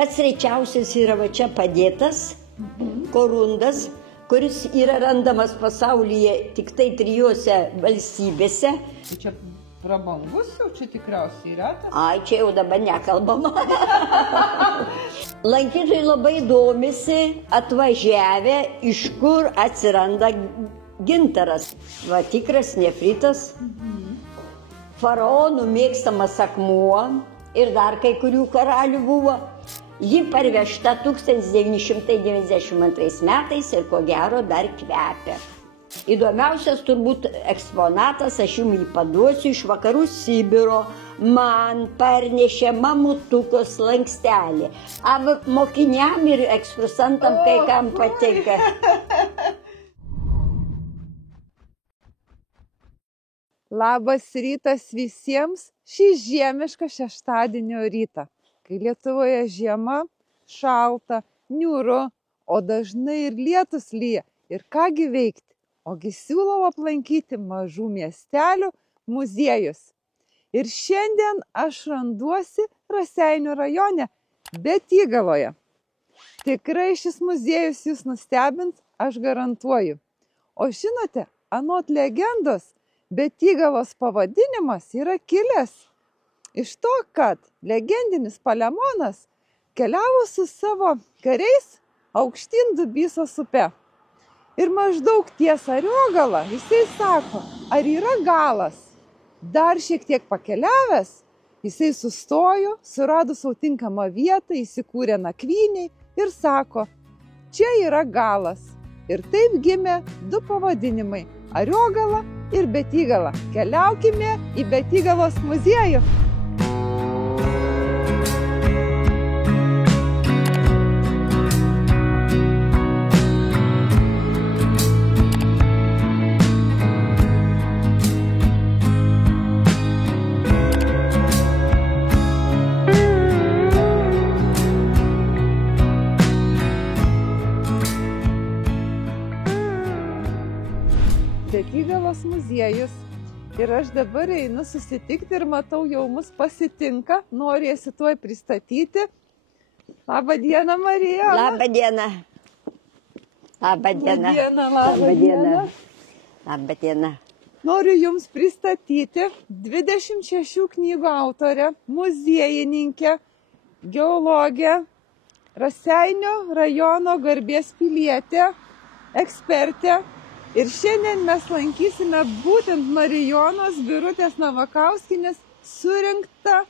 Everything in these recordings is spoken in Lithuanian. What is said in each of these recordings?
Pats rečiausias yra va čia padėtas korundas, kuris yra randamas pasaulyje tik tai 3 valstybėse. Čia prabangus jau čia tikriausiai yra? Ai, čia jau dabar nekalbama. Lankytojai labai domisi atvažiavę, iš kur atsiranda gintaras. Va, tikras nefritas, faraonų mėgstamas akmuo ir dar kai kurių karalių buvo. Ji parvežta 1992 metais ir ko gero dar kvepia. Įdomiausias turbūt eksponatas, aš jums jį paduosiu, iš vakarų Sibiro man parnešė mamutuko slankstelį. Mokiniam ir ekskursantam kai kam patinka. Labas rytas visiems šį žiemišką šeštadienio rytą, kai Lietuvoje žiema, šalta, niūru, o dažnai ir lietus lyja. Ir kągi veikti? Ogi siūlau aplankyti mažų miestelių muziejus. Ir šiandien aš randuosi Raseinių rajone, Betygaloje. Tikrai šis muziejus jūs nustebins, aš garantuoju. O žinote, anot legendos, Betygalos pavadinimas yra kilęs iš to, kad legendinis Palemonas keliavo su savo kariais aukštyn Dubysos upe. Ir maždaug ties Ariogalą jisai sako, ar yra galas. Dar šiek tiek pakeliavęs, jisai sustojo, surado sau tinkamą vietą, įsikūrė nakvyniai ir sako, čia yra galas. Ir taip gimė 2 pavadinimai – Ariogala ir Betygala. Keliaukime į Betygalos muziejų. Betygalos muziejus. Ir aš dabar einu susitikti ir matau, jau mus pasitinka, norėsi tuoj pristatyti. Labą dieną, Marija. Labą dieną. Labą dieną. Labą dieną. Labą dieną. Noriu jums pristatyti 26 knygų autorę, muziejininkę, geologę, Raseinių rajono garbės pilietę, ekspertę. Ir šiandien mes lankysime būtent Marijonos Birutės Navakauskienės surinktą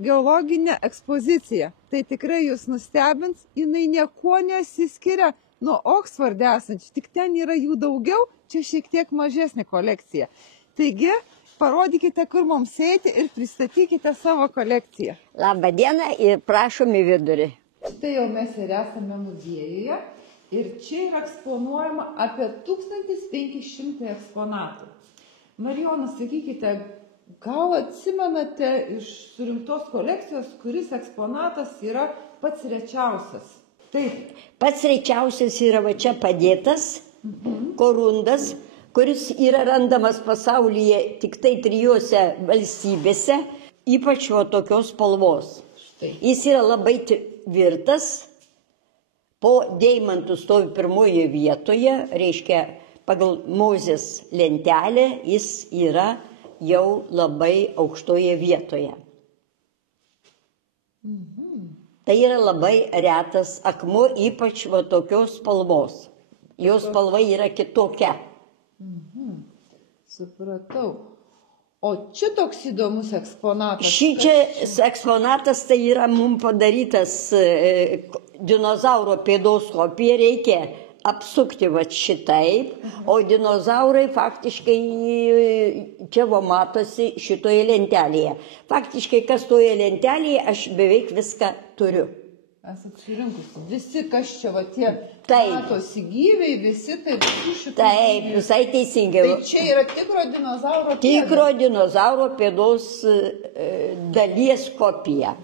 geologinę ekspoziciją. Tai tikrai jūs nustebins, jinai niekuo nesiskiria nuo Oksforde esančių, tik ten yra jų daugiau, čia šiek tiek mažesnė kolekcija. Taigi, parodykite, kur mums eiti ir pristatykite savo kolekciją. Labą dieną ir prašom į vidurį. Štai jau mes ir esame muziejuje. Ir čia yra eksponuojama apie 1500 eksponatų. Marijona, sakykite, gal atsimenate iš surinktos kolekcijos, kuris eksponatas yra pats rečiausias? Taip. Pats rečiausias yra va čia padėtas korundas, kuris yra randamas pasaulyje tik tai 3 valstybėse, ypač va tokios spalvos. Štai. Jis yra labai tvirtas. Po deimantų stovi pirmoje vietoje, reiškia, pagal Mozės lentelę jis yra jau labai aukštoje vietoje. Tai yra labai retas akmuo, ypač va tokios spalvos. Jos spalva yra kitokia. Supratau. O čia toks įdomus eksponatas. Šičia eksponatas tai yra mums padarytas dinozauro pėdos kopija, reikia apsukti va šitaip, o dinozaurai faktiškai čia va matosi šitoje lentelėje. Faktiškai, kas toje lentelėje, aš beveik viską turiu. Esat surinkusi. Visi, kas čia va tie matosi gyviai, visi taip su šitų. Taip, visai teisingai. Tai čia yra tikro dinozauro pėdos. Tikro dinozauro pėdos dalies kopija.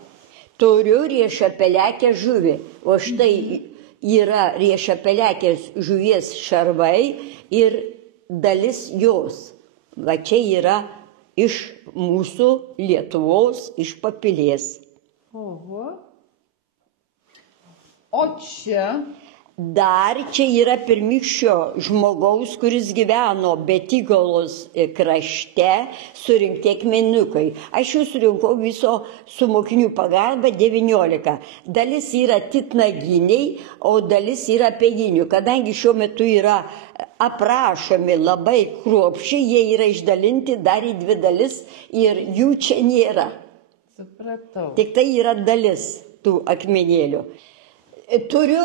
Turiu riešapelekę žuvį, o štai yra riešapelekės žuvies šarvai ir dalis jos. Va čia yra iš mūsų Lietuvos, iš Papilės. Oho. O čia? Dar čia yra pirmykščio žmogaus, kuris gyveno Betygalos krašte, surinkti akmenukai. Aš jų surinkau viso su mokinių pagalba 19. Dalis yra titnaginiai, o dalis yra apeginių. Kadangi šiuo metu yra aprašomi labai kruopščiai, jie yra išdalinti dar į 2 dalis ir jų čia nėra. Supratau. Tik tai yra dalis tų akmenėlių. Turiu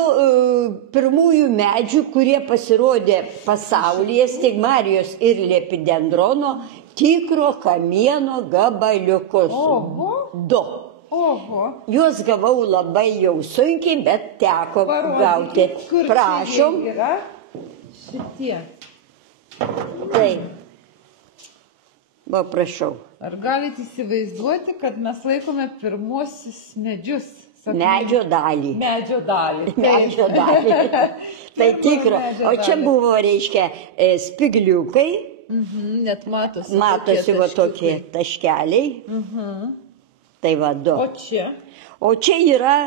pirmųjų medžių, kurie pasirodė pasaulyje, stigmarijos ir lepidendrono, tikro kamieno gabaliukus. Oho. 2. Oho. Juos gavau labai jau sunkiai, bet teko gauti. Kur Prašom. čia yra šitie? Taip. Va, prašau. Ar galite įsivaizduoti, kad mes laikome pirmuosius medžius? Medžio dalį. Medžio dalį. Medžio dalį. Tai tikra. O čia buvo, reiškia, spigliukai. Net matosi. Matosi va tokie taškeliai. Tai va 2. O čia? O čia yra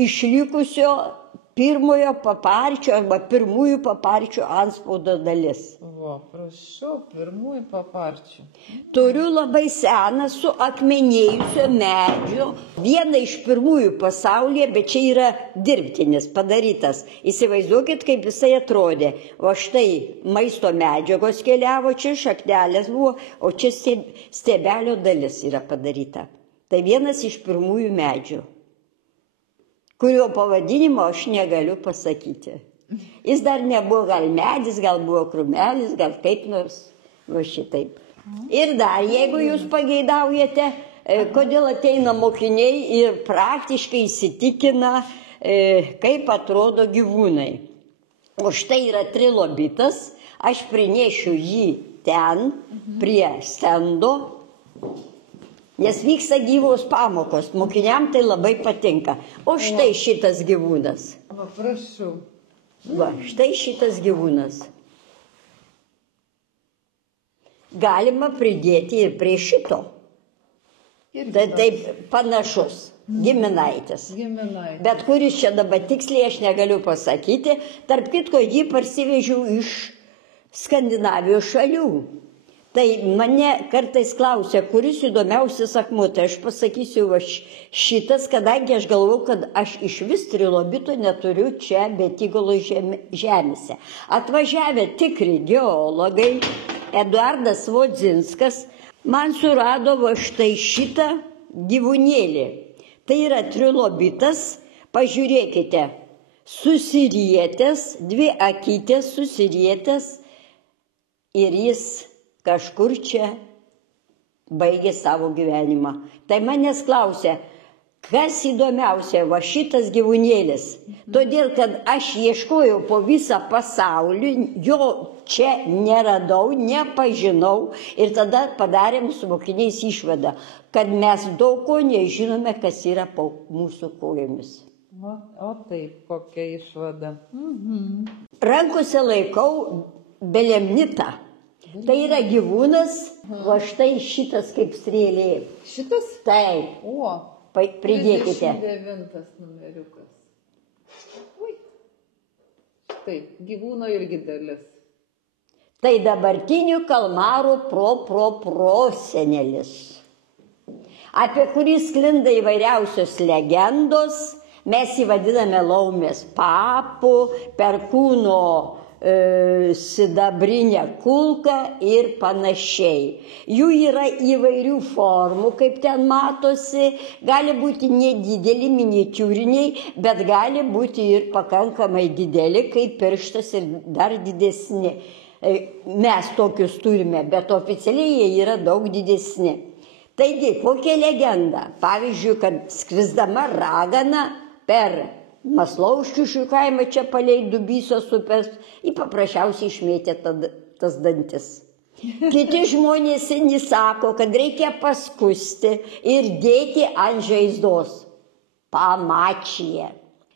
išlikusio pirmojo paparčio arba pirmųjų paparčių antspaudo dalis. Va, prašau, pirmųjų paparčių. Turiu labai seną su akmenėjusio medžio. Viena iš pirmųjų pasaulyje, bet čia yra dirbtinis, padarytas. Įsivaizduokit, kaip jisai atrodė. O štai maisto medžiagos keliavo, čia šaknelės buvo, o čia stiebelio dalis yra padaryta. Tai vienas iš pirmųjų medžių, kurio pavadinimo aš negaliu pasakyti. Jis dar nebuvo gal medis, gal buvo krūmelis, gal kaip nors, va šitaip. Ir dar, jeigu jūs pageidaujate, kodėl ateina mokiniai ir praktiškai įsitikina, kaip atrodo gyvūnai. O štai yra trilobitas, aš prinešiu jį ten, prie stendo, nes vyksta gyvos pamokos, mokiniam tai labai patinka. O štai šitas gyvūnas. Va, prašau. Va, štai šitas gyvūnas. Galima pridėti ir prie šito. Tai taip panašus, giminaitis. Giminaitis. Bet kuris čia dabar tiksliai aš negaliu pasakyti. Tarp kitko, jį parsivežiau iš Skandinavijos šalių. Tai mane kartais klausia, kuris įdomiausias akmuo, tai aš pasakysiu šitas, kadangi aš galvoju, kad aš iš vis trilobito neturiu čia Betygalos žemėse. Atvažiavę tikri geologai, Eduardas Vodzinskas, man surado va štai šitą gyvūnėlį. Tai yra trilobitas, pažiūrėkite, susirietęs, 2 akytės susirietęs ir jis kažkur čia baigė savo gyvenimą. Tai manęs klausia, kas įdomiausia, va šitas gyvūnėlis. Todėl, kad aš ieškojau po visą pasaulį, jo čia neradau, nepažinau ir tada padarėm su mokiniais išvadą, kad mes daug ko nežinome, kas yra po mūsų kojomis. O taip, kokia išvada. Rankose laikau belemnitą. Tai yra gyvūnas, va štai šitas kaip strėlė. Šitas? Taip. O, Pridėkite. 39 numeriukas. Ui. Štai, gyvūno irgi dalis. Tai dabartinių kalmarų prosenelis, apie kurį sklinda įvairiausios legendos. Mes jį vadiname laumės papu, perkūno sidabrinę kulką ir panašiai. Jų yra įvairių formų, kaip ten matosi, gali būti nedideli, miniatiūriniai, bet gali būti ir pakankamai dideli, kaip pirštas ir dar didesni. Mes tokius turime, bet oficialiai jie yra daug didesni. Taigi, kokia legenda? Pavyzdžiui, kad skrisdama ragana per Maslauškių kaimą čia palei Dubysos upės, jį paprasčiausiai išmėtė tas dantis. Kiti žmonės seni sako, kad reikia paskusti ir dėti ant žaizdos. Pamačyje.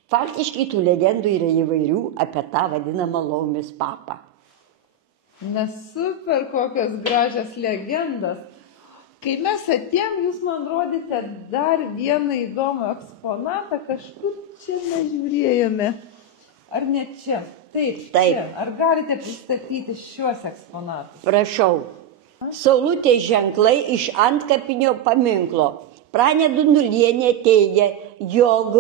Faktiškai tų legendų yra įvairių apie tą vadinamą laumės papą. Na super, kokios gražios legendas. Kai mes atėjom, jūs man rodėte dar vieną įdomų eksponatą, kažkur čia nežiūrėjome. Ar ne čia? Taip. Taip. Čia. Ar galite pristatyti šiuos eksponatus? Prašau. Saulutės ženklai iš antkapinio paminklo. Pranė Dunulienė teigia, jog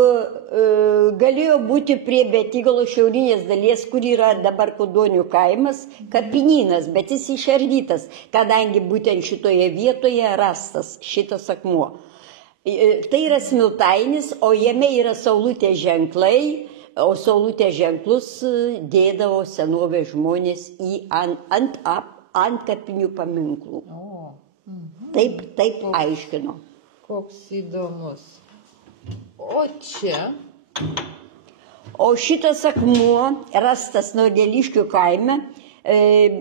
galėjo būti prie Betigalo šiaurinės dalies, kur yra dabar Kudonių kaimas, kapinynas, bet jis išardytas, kadangi būtent šitoje vietoje rastas šitas akmuo. Tai yra smiltainis, o jame yra saulutės ženklai, o saulutės ženklus dėdavo senovės žmonės ant antkapinių paminklų. Taip aiškino. Koks įdomus. O čia? O šitas akmuo rastas Naudėliškių kaime,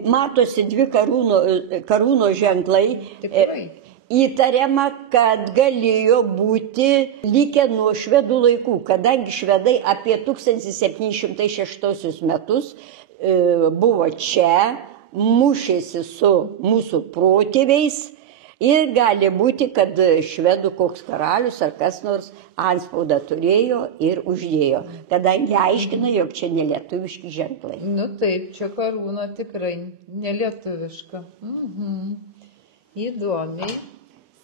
matosi dvi karūno ženklai. Tikrai. Įtariama, kad galėjo būti likę nuo švedų laikų, kadangi švedai apie 1706 metus buvo čia, mušėsi su mūsų protėviais. Ir gali būti, kad švedų koks karalius ar kas nors antspaudą turėjo ir uždėjo, kadangi aiškina, jog čia nelietuviški ženklai. Nu taip, čia karūna tikrai nelietuviška. Įdomiai.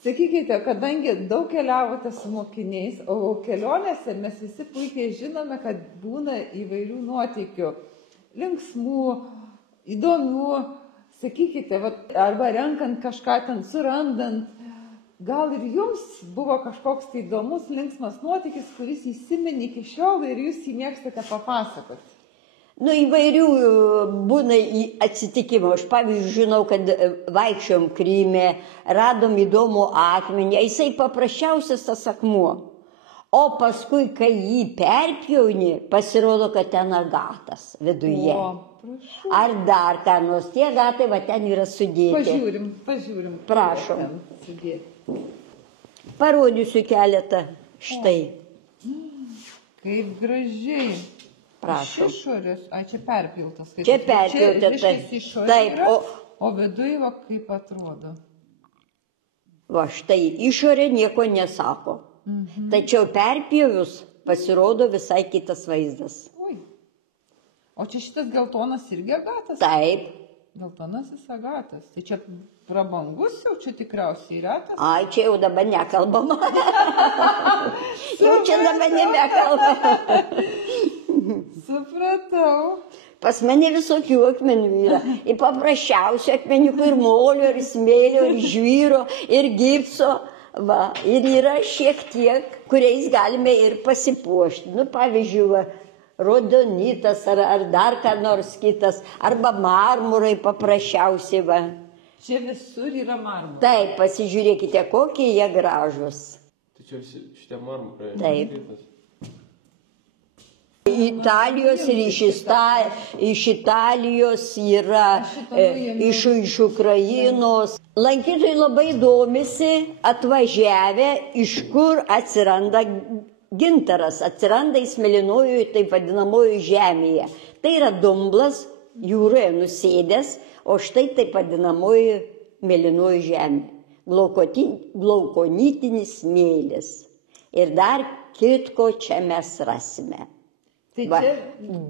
Sakykite, kadangi daug keliavote su mokiniais, o kelionėse mes visi puikiai žinome, kad būna įvairių nuotykių, linksmų, įdomių. Sakykite, arba renkant kažką ten, surandant, gal ir jums buvo kažkoks tai įdomus, linksmas nuotykis, kuris įsiminė iki šiol ir jūs jį mėgstate papasakoti? Nu, įvairių būna atsitikimų. Aš pavyzdžiui žinau, kad vaikščiom Kryme, radom įdomų akmenį, jisai paprasčiausias tas akmuo. O paskui, kai jį perpjauni, pasirodo, kad ten agatas viduje. Ar dar ką nors, tie agatai va ten yra sudėti. Pažiūrim. Prašom. Sudėti. Parodysiu keletą. Štai. Kaip gražiai. Prašom. Iš išorės, čia perpiltas. Čia perpiltas. Taip. O viduje va kaip atrodo. Va štai, išorė nieko nesako. Tačiau perpjovus pasirodo visai kitas vaizdas. O čia šitas geltonas irgi agatas? Taip. Geltonasis agatas. Tai čia prabangus jau čia tikriausiai retas? Ai, čia jau dabar nekalbama. Jau čia dabar nebekalbama. Supratau. Pas mane visokių akmenių yra. Ir paprasčiausių akmeniukų, ir molio, ir smėlio, ir žvyro, ir gipso. Va, ir yra šiek tiek, kuriais galime ir pasipuošti. Nu, pavyzdžiui, va, rodonitas ar dar ką nors kitas, arba marmurai paprasčiausiai. Va. Čia visur yra marmurai. Taip, pasižiūrėkite, kokie jie gražus. Tai čia šitie marmurai. Taip. Italijos ir iš Italijos yra, iš Ukrainos. Lankytojai labai domisi atvažiavę, iš kur atsiranda gintaras, atsiranda jis mėlynojoje, taip vadinamojoje žemėje. Tai yra dumblas jūroje nusėdęs, o štai taip vadinamoji mėlynoji žemė. Glaukonitinis smėlis. Ir dar kitko čia mes rasime. Tai va,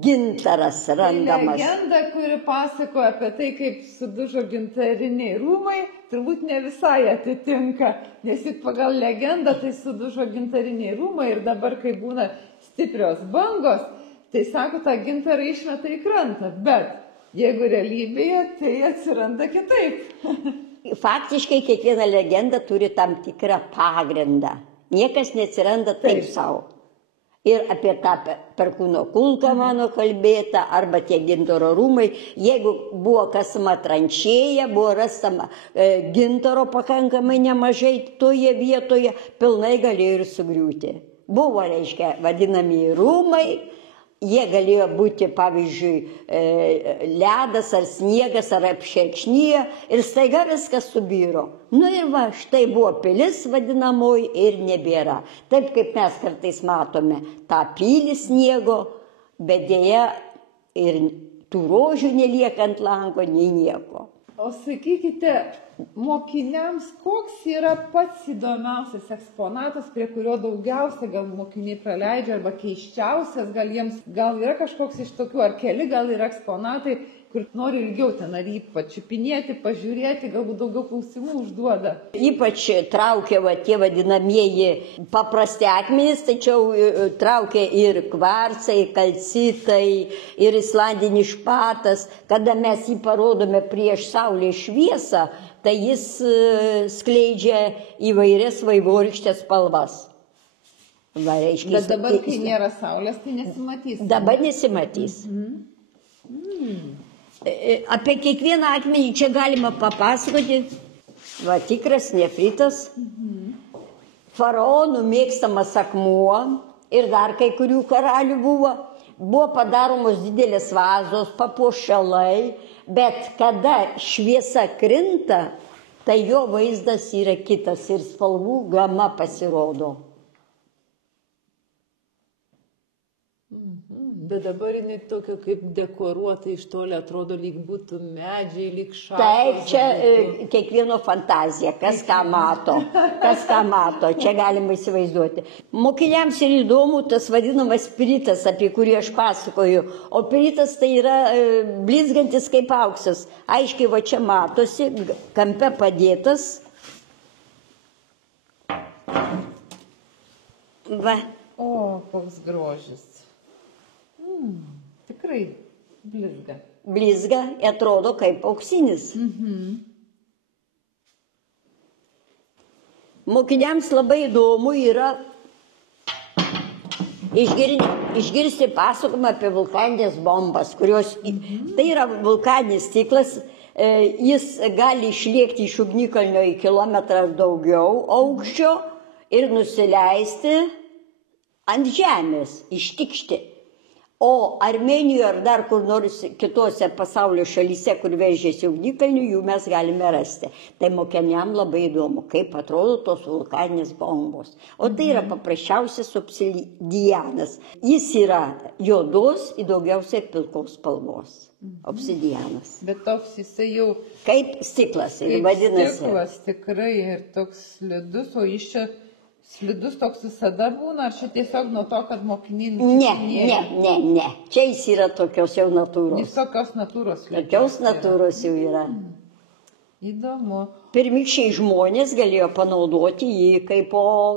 gintaras randamas. Tai legenda, kuri pasakoja apie tai, kaip sudužo gintariniai rūmai, turbūt ne visai atitinka, nes juk pagal legendą tai sudužo gintariniai rūmai ir dabar, kai būna stiprios bangos, tai sako, tą gintarą išmeta į krantą, bet jeigu realybėje, tai atsiranda kitaip. Faktiškai kiekviena legenda turi tam tikrą pagrindą. Niekas neatsiranda taip savo. Ir apie tą perkūno kulką mano kalbėta, arba tie gintaro rūmai. Jeigu buvo kasama tranšėja, buvo rastama gintaro pakankamai nemažai toje vietoje, pilnai galėjo ir sugriūti. Buvo, reiškia, vadinami rūmai, jie galėjo būti, pavyzdžiui, ledas ar sniegas ar apšerkšnyje ir staiga viskas subiro. Nu ir va, štai buvo pilis vadinamoji ir nebėra. Taip kaip mes kartais matome tą pilį sniego, bet dėja ir tų rožių nelieka ant lango, nei nieko. O sakykite, mokiniams koks yra pats įdomiausias eksponatas, prie kurio daugiausia gal mokiniai praleidžia, arba keisčiausias, gal yra kažkoks iš tokių, ar keli gal yra eksponatai, kur nori ilgiau ten ar jį pačiupinėti, pažiūrėti, galbūt daugiau klausimų užduoda. Ypač traukia tie vadinamieji paprasti akmenys, tačiau traukia ir kvarcai, kalcitai, ir islandinis špatas. Kada mes jį parodome prieš saulės šviesą, tai jis skleidžia įvairias vaivorykštės spalvas. Bet dabar, kai nėra saulės, tai nesimatys. Dabar nesimatys. Apie kiekvieną akmenį čia galima papasakoti. Va, tikras nefritas, faraonų mėgstamas akmuo ir dar kai kurių karalių buvo padaromos didelės vazos, papuošalai, bet kada šviesa krinta, tai jo vaizdas yra kitas ir spalvų gama pasirodo. Bet dabar jinai tokia kaip dekoruota iš toli, atrodo, lyg būtų medžiai, lyg šakas. Taip, čia kiekvieno fantazija, kas ką mato, čia galima įsivaizduoti. Mokiniams ir įdomu tas vadinamas piritas, apie kurį aš pasakoju. O piritas tai yra blizgantis kaip auksas. Aiškiai, va čia matosi, kampe padėtas. Va. O, koks grožis. Tikrai blizga. Blizga, atrodo kaip auksinis. Mokiniams labai įdomu yra išgirsti pasakojimą apie vulkaninės bombas, kurios, tai yra vulkaninis stiklas, jis gali išlėkti iš ugnikalnio į kilometrą ar daugiau aukščio ir nusileisti ant žemės, ištikšti. O Armėnijoje ar dar kur nors kitose pasaulio šalyse, kur vežėsi ugnikalnių, jų mes galime rasti. Tai mokiniam labai įdomu, kaip atrodo tos vulkaninės bombos. O tai yra paprasčiausias obsidianas. Jis yra juodos ir daugiausiai pilkos spalvos. Obsidianas. Bet toks jisai jau... Kaip stiklas, ir vadinasi. Stiklas tikrai ir toks slidus, o jis čia... Slidus toks visada būna, ar čia tiesiog nuo to, kad mokiniai nučiupinėja? Ne. Čia jis yra tokios jau natūros. Jis tokios natūros. Tokios natūros jau yra. Įdomu. Pirmykščiai žmonės galėjo panaudoti jį kaip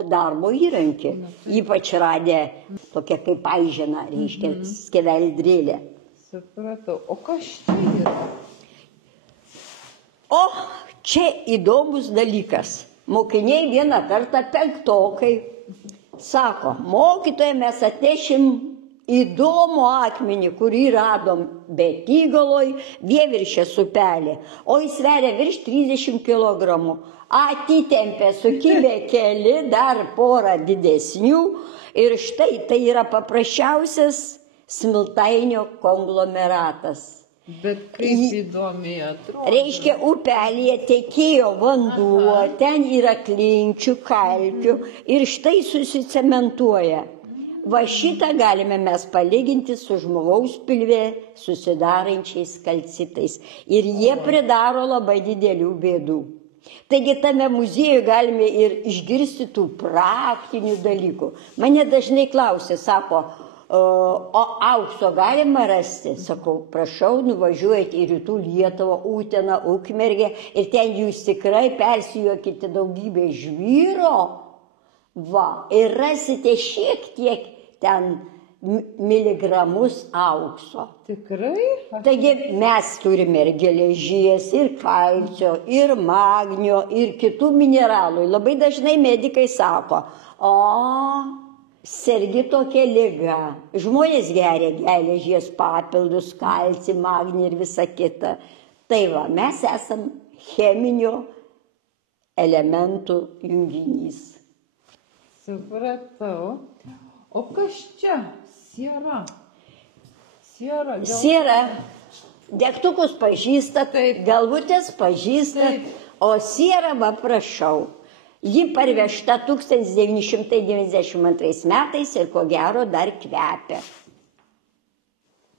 darbo įrankį. Ypač radę tokia kaip aižena, reiškia, skeveldrėlė. Supratau. O kas čia yra? O, čia įdomus dalykas. Mokiniai vieną kartą penktokai sako, mokytoja, mes atnešim įdomų akmenį, kurį radom Betygaloj, Vieviršės upelė, o jis sveria virš 30 kg. Atitempė, sukibė keli, dar porą didesnių ir štai tai yra paprasčiausias smiltainio konglomeratas. Bet kaip įdomiai atrodo. Reiškia, upelėje tekėjo vanduo, ten yra klinčių, kalkių ir štai susicementuoja. Va šitą galime mes palyginti su žmogaus pilve susidarančiais kalcitais. Ir jie pridaro labai didelių bėdų. Taigi tame muziejuje galime ir išgirsti tų praktinių dalykų. Mane dažnai klausia, sako, o aukso galima rasti? Sakau, prašau, nuvažiuojate į rytų Lietuvą, Uteną, Ukmergę ir ten jūs tikrai persijuokite daugybę žvyro. Va, ir rasite šiek tiek ten miligramus aukso. Tikrai? Taigi mes turime ir geležies, ir kalcio, ir magnio, ir kitų mineralų. Labai dažnai medikai sako, sergi tokia liga. Žmonės geria geležies papildus, kalcį, magnį ir visa kita. Tai va, mes esam cheminio elementų junginys. Supratau. O kas čia? Siera. Siera. Degtukus pažįstat, galvutės pažįstat, o siera, va, prašau. Ji parvežta 1992 metais ir ko gero dar kvepia.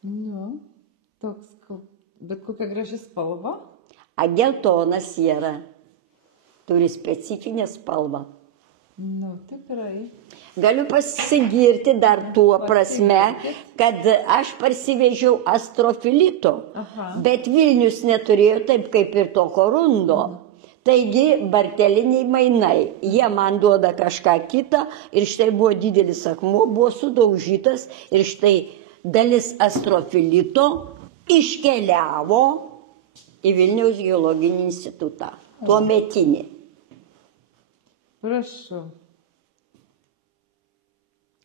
Nu, toks, bet kokia graži spalva? A geltona siera turi specifinę spalvą. Nu, tikrai. Galiu pasigirti dar tuo prasme, kad aš parsivežiau astrofilito, bet Vilnius neturėjo taip kaip ir to korundo. Taigi barteliniai mainai, jie man duoda kažką kitą ir štai buvo didelis akmuo, buvo sudaužytas ir štai dalis astrofilito iškeliavo į Vilniaus geologinį institutą, tuo metinį. Prašau.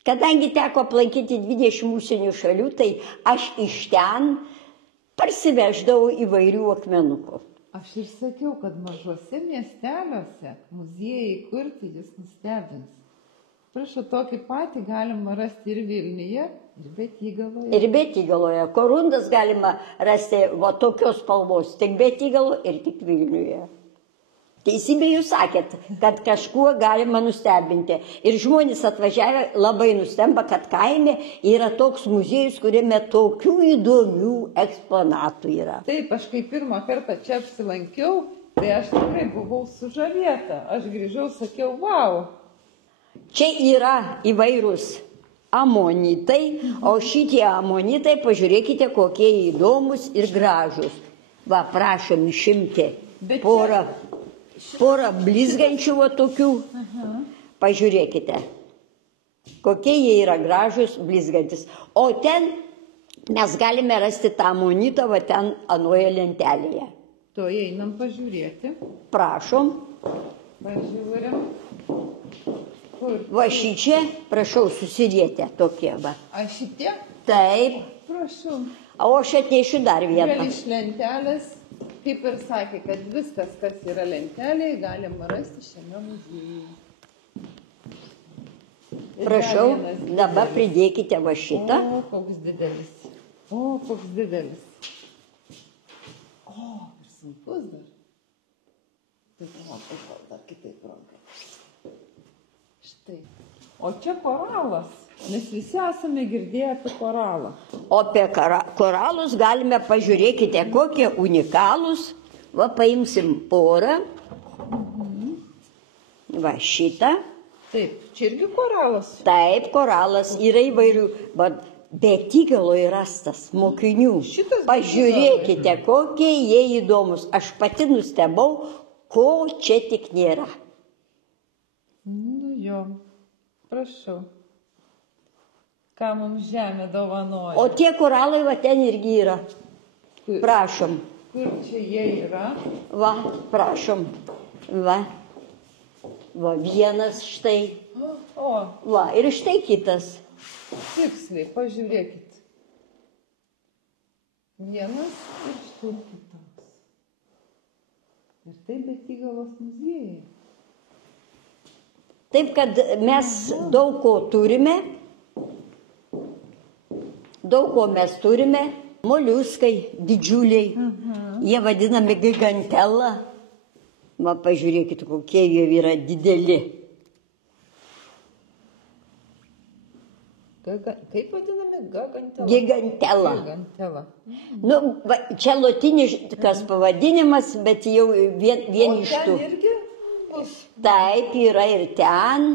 Kadangi teko aplankyti 20 užsienio šalių, tai aš iš ten parsiveždavau įvairių akmenukų. Aš ir sakiau, kad mažuose miesteliuose muziejai kurti jis nustebins. Prašau, tokį patį galima rasti ir Vilniuje, ir Betygaloje. Ir Betygaloje. Korundas galima rasti va tokios spalvos, tik Betygalo ir tik Vilniuje. Teisybė jūs sakėt, kad kažkuo galima nustebinti. Ir žmonės atvažiavę labai nustemba, kad kaime yra toks muziejus, kuriame tokių įdomių eksponatų yra. Taip, aš kai pirmą kartą čia apsilankiau, tai aš tikrai buvau sužavėta. Aš grįžau, sakiau, wow. Čia yra įvairūs amonitai, o šitie amonitai, pažiūrėkite, kokie įdomus ir gražus. Va, prašom išimti porą blizgančių va tokių. Pažiūrėkite, kokie jie yra gražus, blizgantis. O ten mes galime rasti tą amonitą va ten anoje lentelėje. To einam pažiūrėti. Prašom. Pažiūrim. Kur? Va šičia, prašau, susirietę tokie va. A šitie? Taip. Prašau. O aš atnešiu dar vieną. Vėl iš lentelės, kaip ir sakė, kad viskas, kas yra lentelėje, galima rasti šiame muziejuje. Prašau, dabar pridėkite va šitą. O, koks didelis. O, koks didelis. O, ir sunkus dar. Taip, dar kitaip ranka. Štai. O čia koralas. Mes visi esame girdėję apie koralą. O apie koralus galime pažiūrėkite, kokie unikalūs. Va, paimsim porą. Va, šitą. Taip, čia irgi koralas. Taip, koralas yra įvairių. Betygaloje rastas mokinių. Pažiūrėkite, kokie jie įdomus. Aš pati nustebau, ko čia tik nėra. Nu jo, prašau. Ką mums žemė dovanoja. O tie koralai va ten irgi yra. Prašom. Kur čia jie yra? Va, prašom. Va. Va, vienas štai. O. Va, ir štai kitas. Tiksliai, pažiūrėkit. Vienas ir štai kitas. Ir tai Betygalos muziejai. Taip, kad mes daug ko turime. Daug ko mes turime. Moliuskai didžiuliai. Jie vadinami gigantela. Va, pažiūrėkit, kokie jie yra dideli. Kaip vadinami? Gigantela. Gigantela. Gigantela. Nu, va, čia lotiniškas pavadinimas, bet jau vien iš tų. O ten irgi bus? Taip, yra ir ten.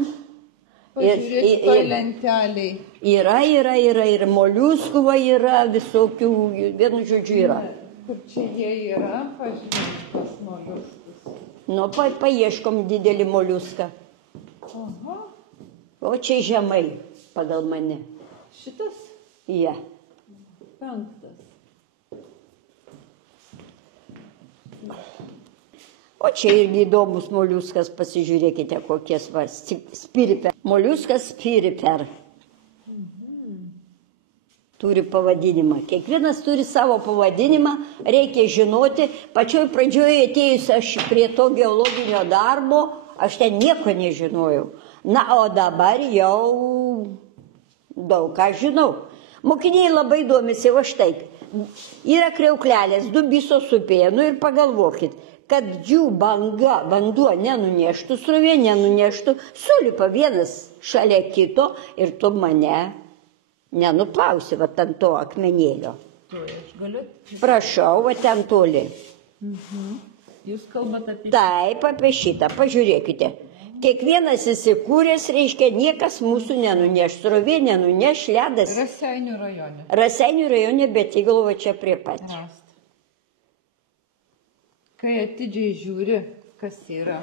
Pažiūrėkit, toj lenteliai. Yra ir moliuskų yra, visokių, vienu žodžiu yra. Kur čia jie yra, pažiūrėkit, pas moliuskus. Nu, paieškom didelį moliuską. Aha. O čia žemai, pagal mane. Šitas? Ja. 5. O čia irgi įdomus moliuskas, pasižiūrėkite, kokie spiriper. Moliuskas spiriper. Turi pavadinimą. Kiekvienas turi savo pavadinimą, reikia žinoti. Pačioj pradžioje atėjus aš prie to geologinio darbo, aš ten nieko nežinojau. Na, o dabar jau daug ką žinau. Mokiniai labai domisi, va štai. Yra kriauklelės, dubysos upėje, nu ir pagalvokit, kad jų vanduo nenuneštų, srovė nenuneštų, sulipa vienas šalia kito ir tu mane nenuplausi, va ant to akmenėlio. Tuoj aš galiu. Prašau, va ten toli. Jūs kalbate apie... Taip, apie šitą, pažiūrėkite. Kiekvienas įsikūręs, reiškia, niekas mūsų nenuneš, srovė nenuneš, ledas. Raseinių rajone. Raseinių rajone, bet įgalvo čia prie pat. Rast. Kai atidžiai žiūri, kas yra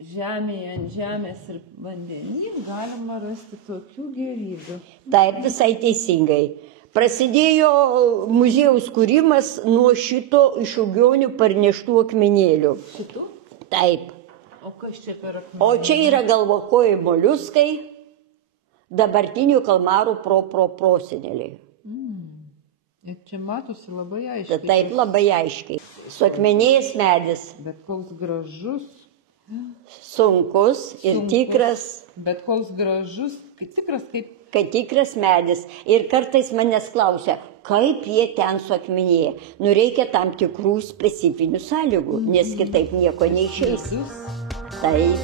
žemėje, ant žemės ir vandenį, galima rasti tokių gėrybių. Taip, visai teisingai. Prasidėjo muziejaus kūrimas nuo šito iš Ugionių parneštų akmenėlių. Šitų? Taip. O kas čia per akmenėlį? O čia yra galvokojai moliuskai, dabartinių kalmarų proseneliai. Ir čia matosi labai aiškiai. Taip, labai aiškiai. Suakmenėjęs medis. Bet koks gražus. Sunkus ir tikras. Bet koks gražus, tikras kaip... Kad tikras medis. Ir kartais manęs klausia, kaip jie ten suakmenėja. Nu reikia tam tikrų specifinių sąlygų, nes kitaip nieko neišeis. Taip.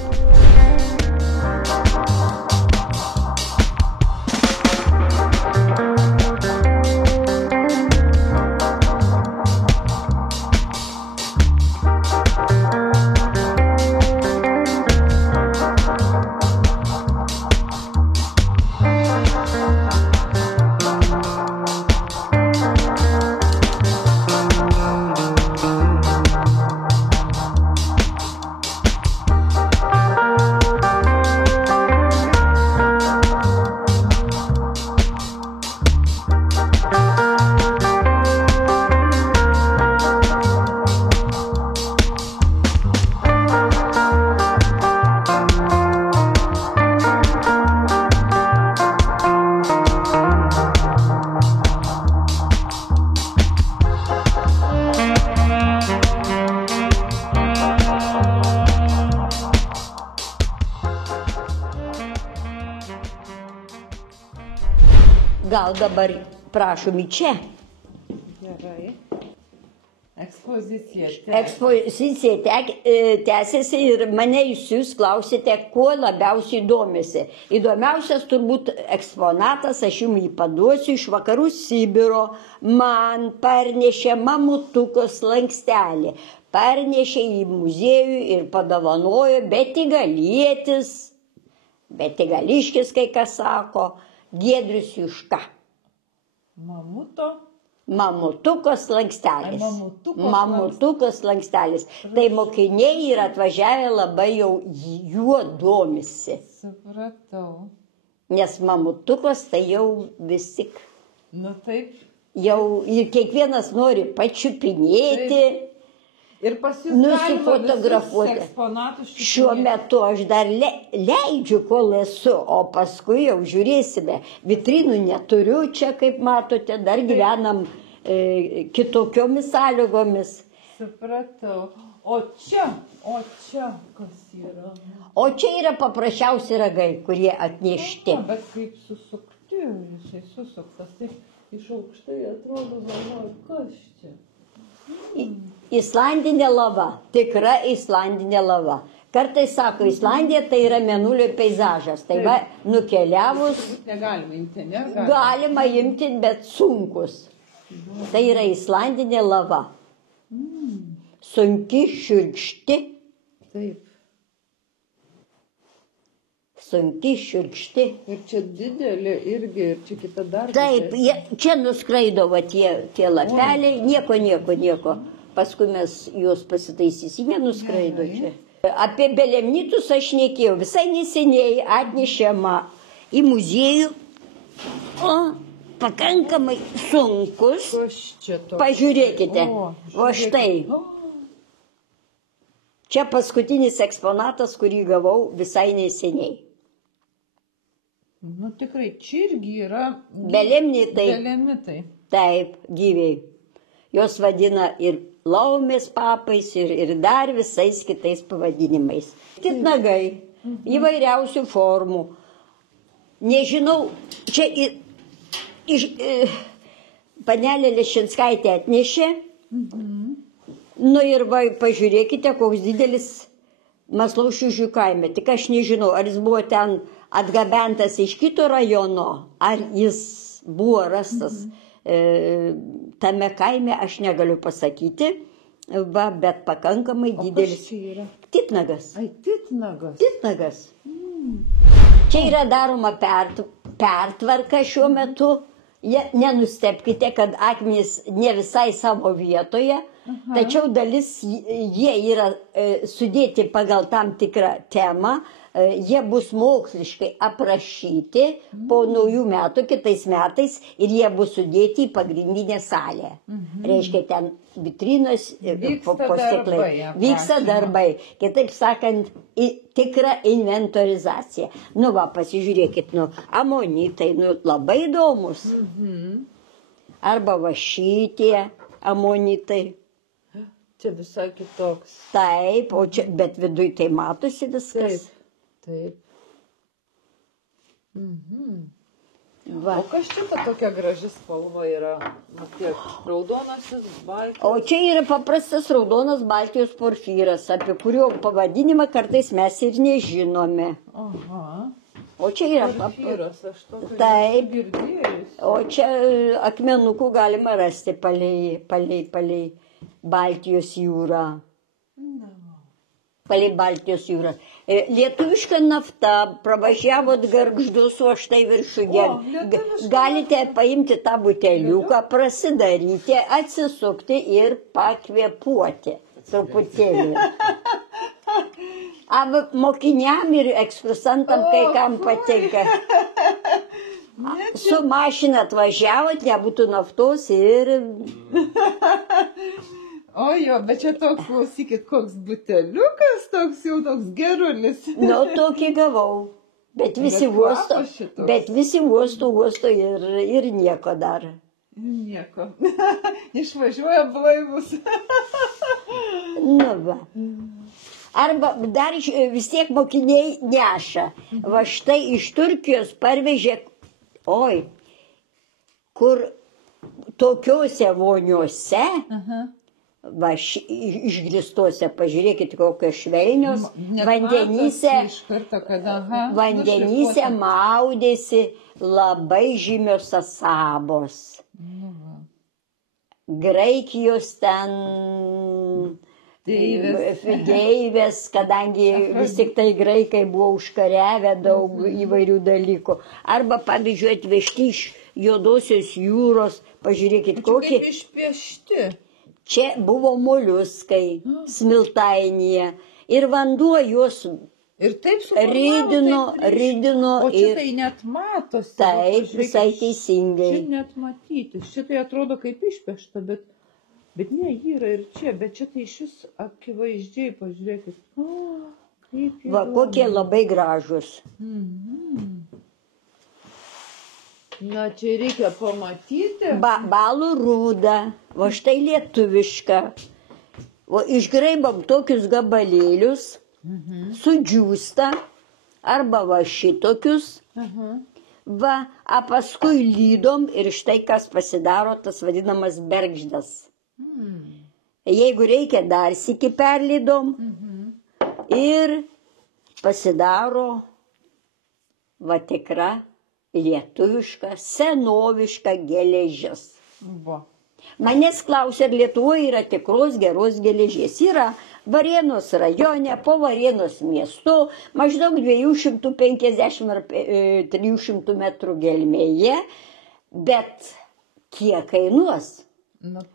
Gal dabar prašom į čia. Gerai. Ekspozicija. Ekspozicija tęsiasi ir mane jūs klausite, kuo labiausiai domisi. Įdomiausias turbūt eksponatas, aš jums jį paduosiu, iš vakarų Sibiro man parnešė mamutuko slankstelį. Parnešė į muziejų ir padovanojo Betigalietis, Betigališkis, kai kas sako, Giedrius Juška. Mamutuko slankstelis. Mamutuko slankstelis. Tai mokiniai yra atvažiavę labai jau juo domisi. Supratau. Nes mamutukos tai jau vis tik. Nu taip. Jau ir kiekvienas nori pačiupinėti. Taip. Ir nusifotografuoti. Šiuo metu aš dar leidžiu, kol esu, o paskui jau žiūrėsime. Vitrinų neturiu čia, kaip matote, dar gyvenam kitokiomis sąlygomis. Supratau. O čia kas yra? O čia yra paprasčiausi ragai, kurie atnešti. Bet kaip susukti, jisai susuktas, tai iš aukštai atrodo, galvoju, kas čia? Islandinė lava, tikra islandinė lava. Kartais sako, Islandija tai yra mėnulio peizažas. Tai va, nukeliavus... Negalima imti, ne? Galima imti, bet sunkus. Tai yra islandinė lava. Sunki, šiurkšti. Taip. Sunki, šiurkšti. Ir čia didelė irgi, ir čia kita dar. Taip, čia nuskraido va tie lapeliai, nieko. Paskui mes juos pasitaisysime, nuskraido čia. Apie belemnitus aš šnekėjau, visai neseniai atnešėma į muziejų, o pakankamai sunkus. Pažiūrėkite, o štai. Čia paskutinis eksponatas, kurį gavau visai neseniai. Nu tikrai, čia irgi yra belemnitai. Taip, gyviai. Jos vadina ir laumės papais, ir dar visais kitais pavadinimais. Titnagai, įvairiausių formų. Nežinau, čia panelė Leščinskaitė atnešė. Nu ir va, pažiūrėkite, koks didelis Maslaušiužių kaime. Tik aš nežinau, ar jis buvo ten atgabentas iš kito rajono, ar jis buvo rastas tame kaime, aš negaliu pasakyti. Va, bet pakankamai didelis. Čia yra. Titnagas. Ai, titnagas. Titnagas. Čia yra daroma pertvarka šiuo metu. Nenustebkite, kad akmenys ne visai savo vietoje, tačiau dalis jie yra sudėti pagal tam tikrą temą, jie bus moksliškai aprašyti po naujų metų, kitais metais, ir jie bus sudėti į pagrindinę salę. Reiškia, ten vitrinos po stiklai. Vyksta darbai. Kitaip sakant, tikra inventorizacija. Nu va, pasižiūrėkit, amonitai, labai įdomus. Arba va šitie amonitai. Čia visai kitoks. Taip, bet viduj tai matosi viskas. Taip. Va. O kas čia ta tokia graži spalva yra? Tiek raudonasis, baltijos. O čia yra paprastas raudonas Baltijos porfyras, apie kurio pavadinimą kartais mes ir nežinome. Aha. O čia yra porfyras, aš tokio taip. Girdėjus. O čia akmenukų galima rasti palei Baltijos jūrą. Palei Baltijos jūrą. Lietuviška nafta, pravažiavot Gargždus, o štai viršų galite paimti tą buteliuką, prasidaryti, atsisukti ir pakvėpuoti truputėlį. Mokiniam ir ekskursantam kai kam patinka. Su mašina atvažiavot, nebūtų naftos ir... O jo, bet čia toks, klausykit, koks buteliukas, toks gerulis. Nu, tokį gavau. Bet visi uosto ir nieko dar. Nieko. Išvažiuoja blaivus. Nu va. Arba dar vis tiek mokiniai neša. Va štai iš Turkijos parvežė, kur tokiuose voniuose, va, išgristose, pažiūrėkite, kokios švelnios, vandenyse maudėsi labai žymios asabos. Graikijos ten deivės, kadangi vis tik tai graikai buvo užkariavę daug įvairių dalykų. Arba, pavyzdžiui, atvežti iš Juodosios jūros, pažiūrėkite, kokie... Kaip išpiešti. Čia buvo moliuskai, smiltainyje, ir vanduo juos rydino. O čia tai net matosi. Taip, visai teisingai. Čia net matyti, šitai atrodo kaip išpiešta, bet ne, yra ir čia, bet čia tai šis akivaizdžiai, pažiūrėkit. Va, kokie labai gražus. Na, čia reikia pamatyti. Balų rūda, va štai lietuviška. O išgraibam tokius gabalėlius, sudžiūsta, arba va šitokius. Va, o paskui lydom ir štai kas pasidaro, tas vadinamas bergždas. Jeigu reikia, dar sykį perlydom ir pasidaro va tikra lietuviška, senoviška geležis. Manęs klausia, ar Lietuvoje yra tikros geros geležies. Yra Varėnos rajone, po Varėnos miestu, maždaug 250 ar 300 metrų gelmėje, bet kiek kainuos?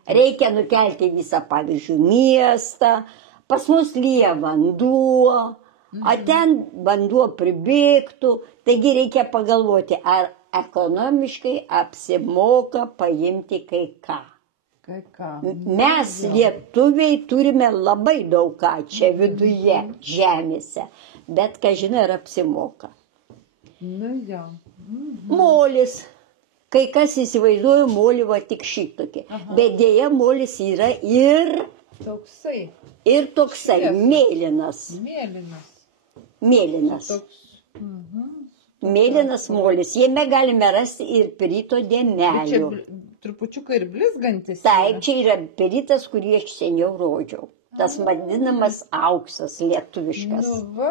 Reikia nukelti visą, pavyzdžiui, miestą, pas mus lyja vanduo, o ten vanduo pribėgtų, taigi reikia pagalvoti, ar ekonomiškai apsimoka paimti kai ką. Mes, lietuviai, turime labai daug ką čia viduje, žemėse, bet, ką žinai, ar apsimoka. Molis. Kai kas įsivaizduoja molį va tik šitokį, bet dėja molis yra ir toksai, mėlynas. Mėlynas molis. Jame galime rasti ir pirito dėmelių. Čia trupučiuką ir blizgantis. Taip, čia yra piritas, kurį aš seniau rodžiau. Tas vadinamas auksas lietuviškas. Nu va,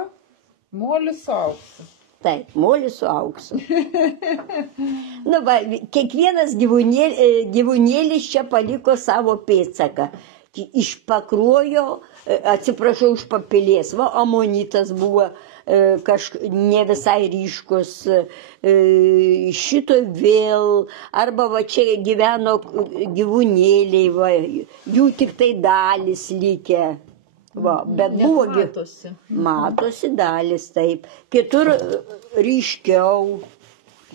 molis su auksu. Taip, molis su auksu. Nu va, kiekvienas gyvūnėlis čia paliko savo pėdsaką. iš Pakruojo, atsiprašau, iš Papilės, va, amonitas buvo ne visai ryškus, šito vėl, arba va čia gyveno gyvūnėliai, va, jų tik tai dalis likę. Va, bet buvo matosi dalis, taip. Kitur ryškiau.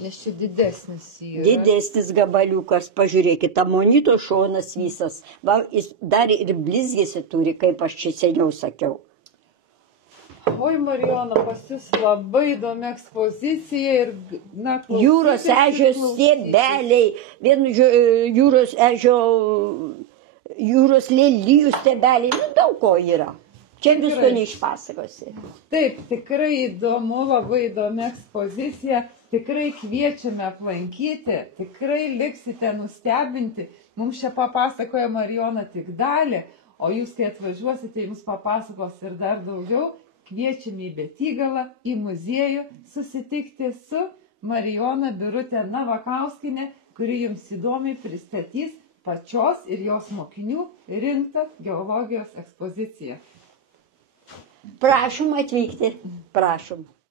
Nes čia didesnis yra. Didesnis gabaliukas, pažiūrėkit, amonito šonas visas. Va, jis dar ir blizgėsi turi, kaip aš čia seniau sakiau. Oi, Marijona, pas jūs labai įdomi ekspozicija ir, na, klausytis. Jūros ežio stiebeliai, jūros ežio, jūros lelijų stiebeliai, nu, daug ko yra. Čia visko neišpasakosi. Taip, tikrai įdomu, labai įdomi ekspozicija. Tikrai kviečiame aplankyti, tikrai liksite nustebinti. Mums čia papasakoja Marijona tik dalį, o jūs, kai atvažiuosite, jums papasakos ir dar daugiau. Kviečiame į Betygalą, į muziejų, susitikti su Marijona Birutė Navakauskienė, kuri jums įdomiai pristatys pačios ir jos mokinių rinktą geologijos ekspoziciją. Prašom atvykti, prašom.